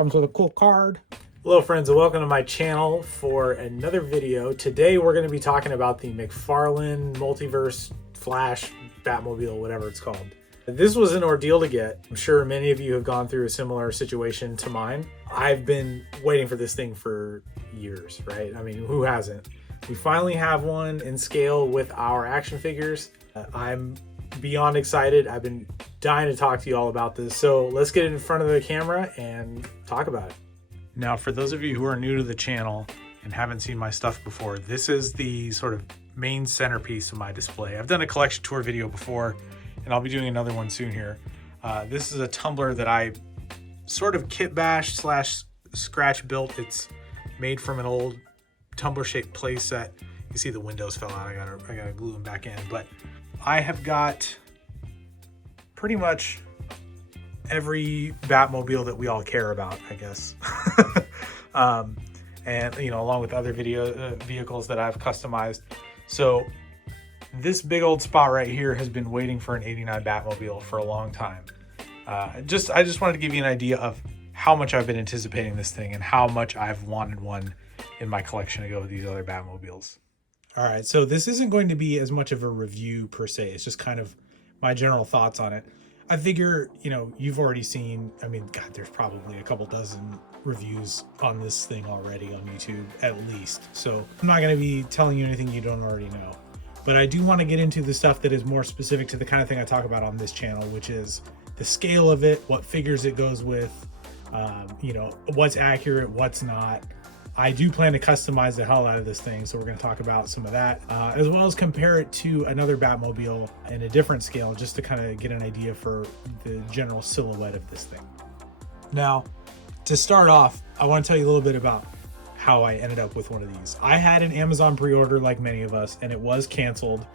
Comes with a cool card. Hello friends, and welcome to my channel for another video. Today we're going to be talking about the McFarlane Multiverse Flash Batmobile, whatever it's called. This was an ordeal to get. I'm sure many of you have gone through a similar situation to mine. I've been waiting for this thing for years, right? I mean, who hasn't? We finally have one in scale with our action figures. I'm beyond excited. I've been dying to talk to you all about this. So let's get in front of the camera and talk about it. Now, for those of you who are new to the channel and haven't seen my stuff before, this is the sort of main centerpiece of my display. I've done a collection tour video before, and I'll be doing another one soon here. This is a tumbler that I sort of kit bash slash scratch built. It's made from an old tumbler shaped play set. You see the windows fell out. I gotta glue them back in, but I have got pretty much every Batmobile that we all care about, I guess. And you know, along with other vehicles that I've customized. So this big old spot right here has been waiting for an '89 Batmobile for a long time. I just wanted to give you an idea of how much I've been anticipating this thing and how much I've wanted one in my collection to go with these other Batmobiles. All right, so this isn't going to be as much of a review per se. It's just kind of my general thoughts on it. I figure, you know, you've already seen, I mean, God, there's probably a couple dozen reviews on this thing already on YouTube, at least. So I'm not going to be telling you anything you don't already know. But I do want to get into the stuff that is more specific to the kind of thing I talk about on this channel, which is the scale of it, what figures it goes with, you know, what's accurate, what's not. I do plan to customize the hell out of this thing, so we're going to talk about some of that, as well as compare it to another Batmobile in a different scale, just to kind of get an idea for the general silhouette of this thing. Now, to start off, I want to tell you a little bit about how I ended up with one of these. I had an Amazon pre-order like many of us, and it was canceled.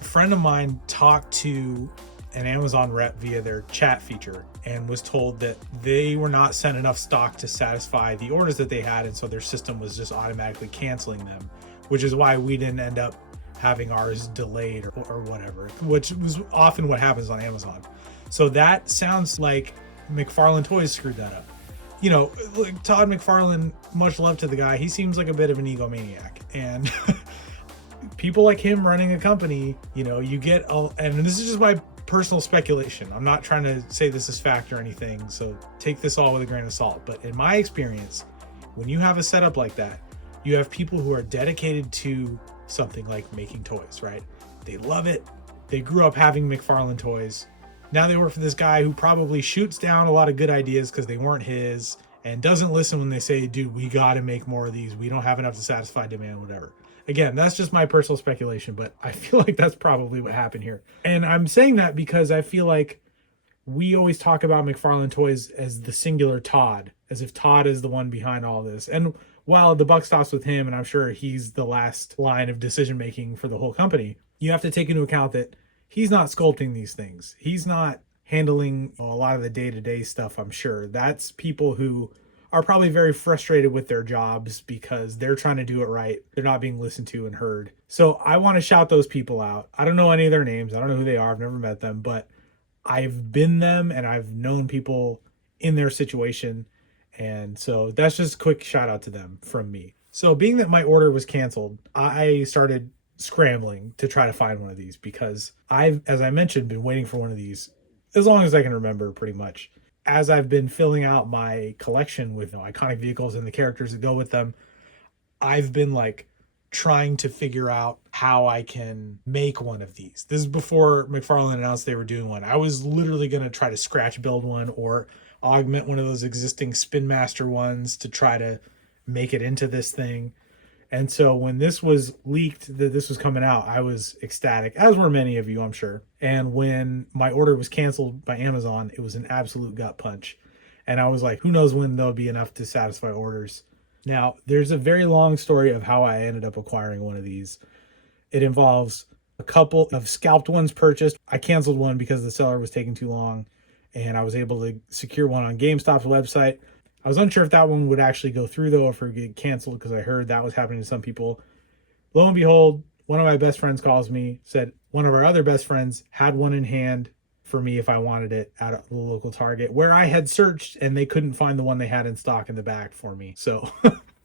A friend of mine talked to an Amazon rep via their chat feature and was told that they were not sent enough stock to satisfy the orders that they had, and so their system was just automatically canceling them, which is why we didn't end up having ours delayed or whatever, which was often what happens on Amazon. So that sounds like McFarlane Toys screwed that up. You know, like Todd McFarlane, much love to the guy, he seems like a bit of an egomaniac, and people like him running a company, you know, you get and this is just my personal speculation. I'm not trying to say this is fact or anything, so take this all with a grain of salt. But in my experience, when you have a setup like that, you have people who are dedicated to something like making toys, right? They love it. They grew up having McFarlane toys. Now they work for this guy who probably shoots down a lot of good ideas because they weren't his, and doesn't listen when they say, dude, we got to make more of these. We don't have enough to satisfy demand, whatever. Again, that's just my personal speculation, but I feel like that's probably what happened here. And I'm saying that because I feel like we always talk about McFarlane Toys as the singular Todd, as if Todd is the one behind all this. And while the buck stops with him, and I'm sure he's the last line of decision-making for the whole company, you have to take into account that he's not sculpting these things. He's not handling a lot of the day-to-day stuff, I'm sure. That's people who are probably very frustrated with their jobs because they're trying to do it right. They're not being listened to and heard. So I want to shout those people out. I don't know any of their names. I don't know who they are. I've never met them, but I've been them and I've known people in their situation. And so that's just a quick shout out to them from me. So being that my order was canceled, I started scrambling to try to find one of these because I've, as I mentioned, been waiting for one of these as long as I can remember, pretty much. As I've been filling out my collection with, you know, iconic vehicles and the characters that go with them, I've been like trying to figure out how I can make one of these. This is before McFarlane announced they were doing one. I was literally going to try to scratch build one or augment one of those existing Spin Master ones to try to make it into this thing. And so when this was leaked that this was coming out, I was ecstatic, as were many of you, I'm sure. And when my order was canceled by Amazon, it was an absolute gut punch. And I was like, who knows when there'll be enough to satisfy orders. Now, there's a very long story of how I ended up acquiring one of these. It involves a couple of scalped ones purchased. I canceled one because the seller was taking too long, and I was able to secure one on GameStop's website. I was unsure if that one would actually go through, though, if it would get canceled, because I heard that was happening to some people. Lo and behold, one of my best friends calls me, said one of our other best friends had one in hand for me if I wanted it at the local Target, where I had searched and they couldn't find the one they had in stock in the back for me. So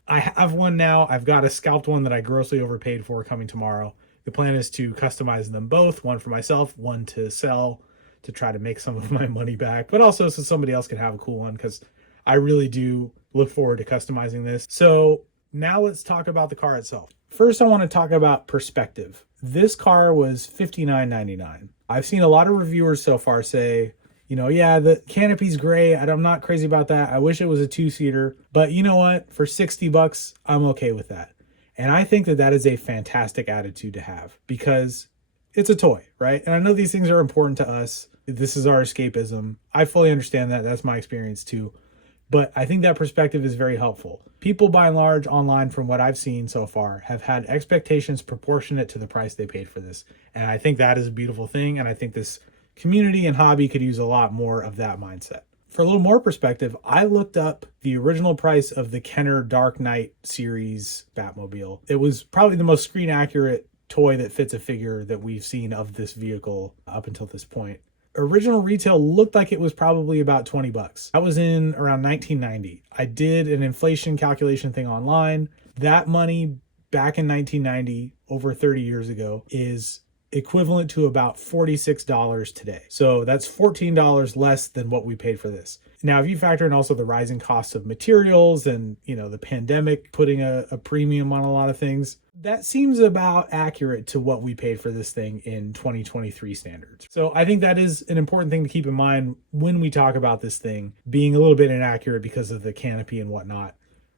I have one now. I've got a scalped one that I grossly overpaid for coming tomorrow. The plan is to customize them both, one for myself, one to sell, to try to make some of my money back, but also so somebody else can have a cool one, because I really do look forward to customizing this. So now let's talk about the car itself. First, I want to talk about perspective. This car was $59.99. I've seen a lot of reviewers so far say, you know, yeah, the canopy's gray. I'm not crazy about that. I wish it was a two-seater, but you know what? For 60 bucks, I'm okay with that. And I think that that is a fantastic attitude to have, because it's a toy, right? And I know these things are important to us. This is our escapism. I fully understand that. That's my experience too. But I think that perspective is very helpful. People, by and large, online, from what I've seen so far, have had expectations proportionate to the price they paid for this. And I think that is a beautiful thing. And I think this community and hobby could use a lot more of that mindset. For a little more perspective, I looked up the original price of the Kenner Dark Knight series Batmobile. It was probably the most screen accurate toy that fits a figure that we've seen of this vehicle up until this point. Original retail looked like it was probably about 20 bucks. That was in around 1990. I did an inflation calculation thing online. That money back in 1990, over 30 years ago, is equivalent to about $46 today. So that's $14 less than what we paid for this. Now, if you factor in also the rising costs of materials and, you know, the pandemic putting a premium on a lot of things, that seems about accurate to what we paid for this thing in 2023 standards. So I think that is an important thing to keep in mind when we talk about this thing being a little bit inaccurate because of the canopy and whatnot.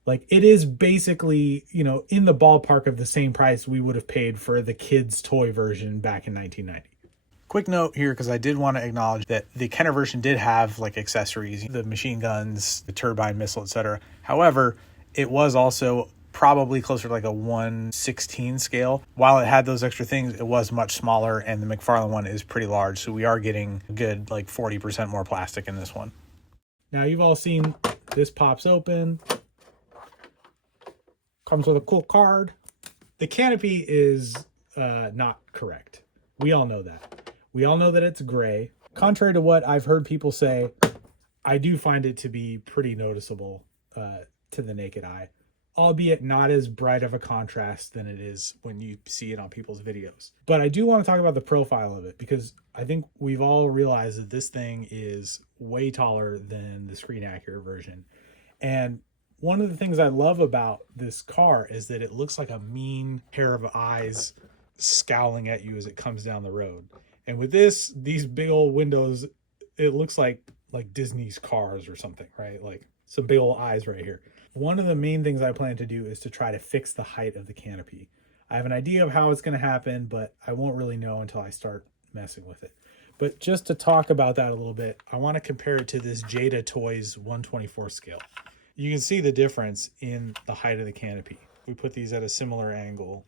Like, it is basically, you know, in the ballpark of the same price we would have paid for the kids' toy version back in 1990. Quick note here, because I did want to acknowledge that the Kenner version did have like accessories, the machine guns, the turbine missile, etc. However, it was also probably closer to like a 1/16 scale. While it had those extra things, it was much smaller, and the McFarlane one is pretty large. So we are getting a good like 40% more plastic in this one. Now, you've all seen this pops open. Comes with a cool card. The canopy is not correct. We all know that. We all know that it's gray. Contrary to what I've heard people say, I do find it to be pretty noticeable to the naked eye, albeit not as bright of a contrast than it is when you see it on people's videos. But I do want to talk about the profile of it, because I think we've all realized that this thing is way taller than the screen accurate version. And one of the things I love about this car is that it looks like a mean pair of eyes scowling at you as it comes down the road. And with these big old windows, it looks like Disney's Cars or something, right? Like some big old eyes right here. One of the main things I plan to do is to try to fix the height of the canopy. I have an idea of how it's going to happen, but I won't really know until I start messing with it. But just to talk about that a little bit, I want to compare it to this Jada Toys 1/24 scale. You can see the difference in the height of the canopy. We put these at a similar angle,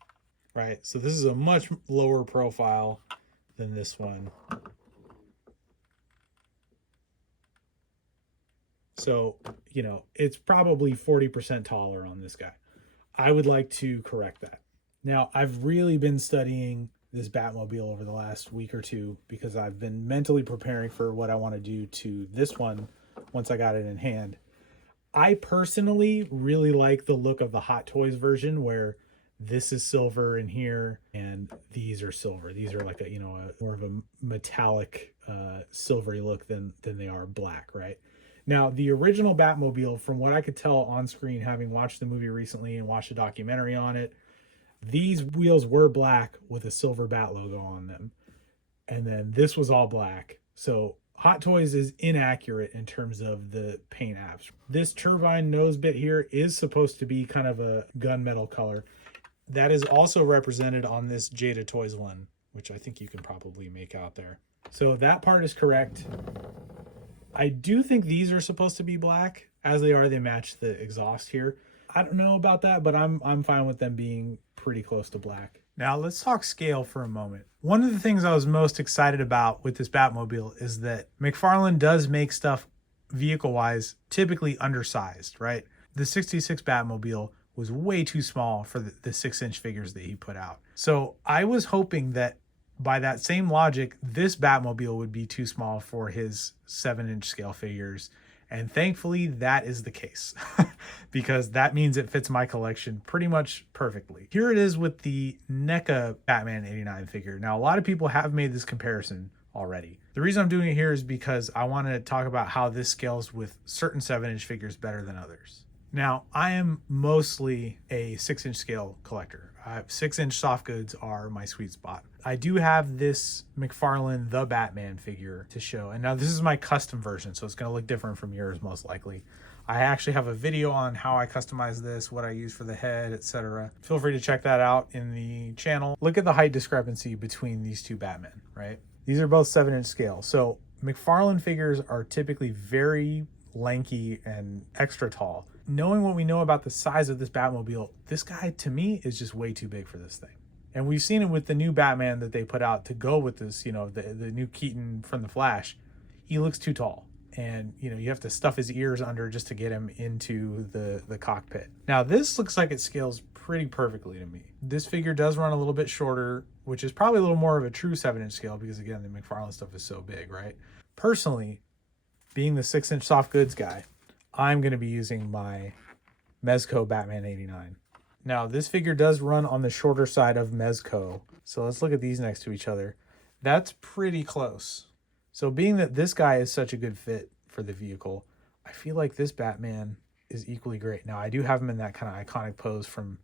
right? So this is a much lower profile than this one. So, you know, it's probably 40% taller on this guy. I would like to correct that. Now, I've really been studying this Batmobile over the last week or two, because I've been mentally preparing for what I want to do to this one once I got it in hand. I personally really like the look of the Hot Toys version, where this is silver in here and these are silver. These are like a, you know, more of a metallic silvery look than they are black, right? Now, the original Batmobile, from what I could tell on screen, having watched the movie recently and watched a documentary on it, these wheels were black with a silver Bat logo on them. And then this was all black. So Hot Toys is inaccurate in terms of the paint apps. This turbine nose bit here is supposed to be kind of a gunmetal color. That is also represented on this Jada Toys one, which I think you can probably make out there. So that part is correct. I do think these are supposed to be black. As they are, they match the exhaust here. I don't know about that, but I'm fine with them being pretty close to black. Now let's talk scale for a moment. One of the things I was most excited about with this Batmobile is that McFarlane does make stuff vehicle-wise typically undersized, right? The 66 Batmobile was way too small for the 6-inch figures that he put out. So I was hoping that by that same logic, this Batmobile would be too small for his 7-inch scale figures. And thankfully that is the case because that means it fits my collection pretty much perfectly. Here it is with the NECA Batman 89 figure. Now, a lot of people have made this comparison already. The reason I'm doing it here is because I want to talk about how this scales with certain 7-inch figures better than others. Now, I am mostly a 6-inch scale collector. 6-inch soft goods are my sweet spot. I do have this McFarlane The Batman figure to show. And now this is my custom version, so it's going to look different from yours most likely. I actually have a video on how I customize this, what I use for the head, etc. Feel free to check that out in the channel. Look at the height discrepancy between these two Batmen, right? These are both 7-inch scale. So McFarlane figures are typically very lanky and extra tall. Knowing what we know about the size of this Batmobile, this guy to me is just way too big for this thing. And we've seen it with the new Batman that they put out to go with this, you know, the new Keaton from The Flash. He looks too tall. And, you know, you have to stuff his ears under just to get him into the cockpit. Now, this looks like it scales pretty perfectly to me. This figure does run a little bit shorter, which is probably a little more of a true 7-inch scale because, again, the McFarlane stuff is so big, right? Personally, being the 6-inch soft goods guy, I'm going to be using my Mezco Batman 89. Now, this figure does run on the shorter side of Mezco. So let's look at these next to each other. That's pretty close. So being that this guy is such a good fit for the vehicle, I feel like this Batman is equally great. Now, I do have him in that kind of iconic pose from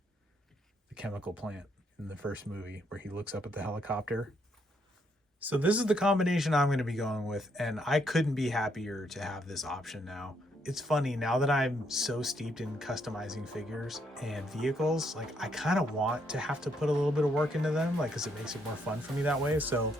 the chemical plant in the first movie where he looks up at the helicopter. So this is the combination I'm going to be going with, and I couldn't be happier to have this option now. It's funny, now that I'm so steeped in customizing figures and vehicles, like I kind of want to have to put a little bit of work into them, like, because it makes it more fun for me that way. So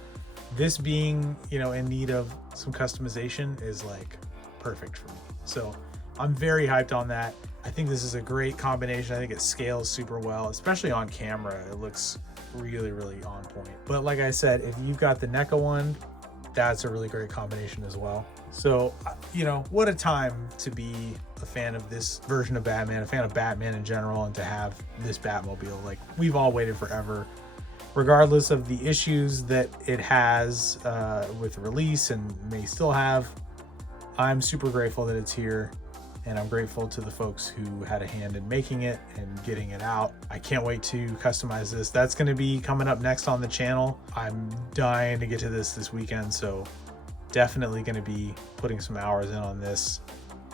this being, you know, in need of some customization is like perfect for me. So I'm very hyped on that. I think this is a great combination. I think it scales super well, especially on camera. It looks really, really on point. But like I said, if you've got the NECA one, that's a really great combination as well. So, you know, what a time to be a fan of this version of Batman, a fan of Batman in general, and to have this Batmobile. Like, we've all waited forever, regardless of the issues that it has with release and may still have. I'm super grateful that it's here, and I'm grateful to the folks who had a hand in making it and getting it out. I can't wait to customize this. That's going to be coming up next on the channel. I'm dying to get to this weekend, so definitely going to be putting some hours in on this.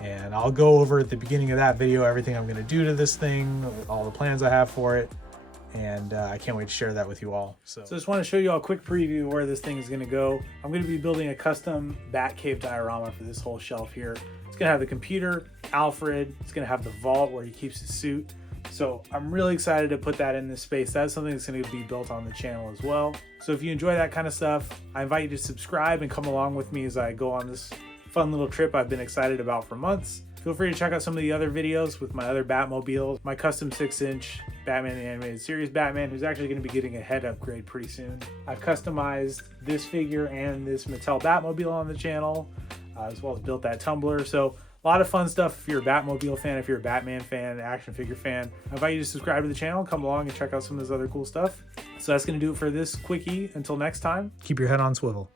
And I'll go over at the beginning of that video everything I'm going to do to this thing, all the plans I have for it, and I can't wait to share that with you all. So I just want to show you all a quick preview of where this thing is going to go. I'm going to be building a custom Batcave diorama for this whole shelf here. It's going to have the computer, Alfred. It's going to have the vault where he keeps his suit. So I'm really excited to put that in this space. That's something that's going to be built on the channel as well. So if you enjoy that kind of stuff, I invite you to subscribe and come along with me as I go on this fun little trip I've been excited about for months. Feel free to check out some of the other videos with my other Batmobiles, my custom 6-inch Batman the Animated Series Batman, who's actually going to be getting a head upgrade pretty soon. I've customized this figure and this Mattel Batmobile on the channel, as well as built that tumbler. So a lot of fun stuff if you're a Batmobile fan, if you're a Batman fan, action figure fan. I invite you to subscribe to the channel, come along and check out some of this other cool stuff. So that's going to do it for this quickie. Until next time, keep your head on swivel.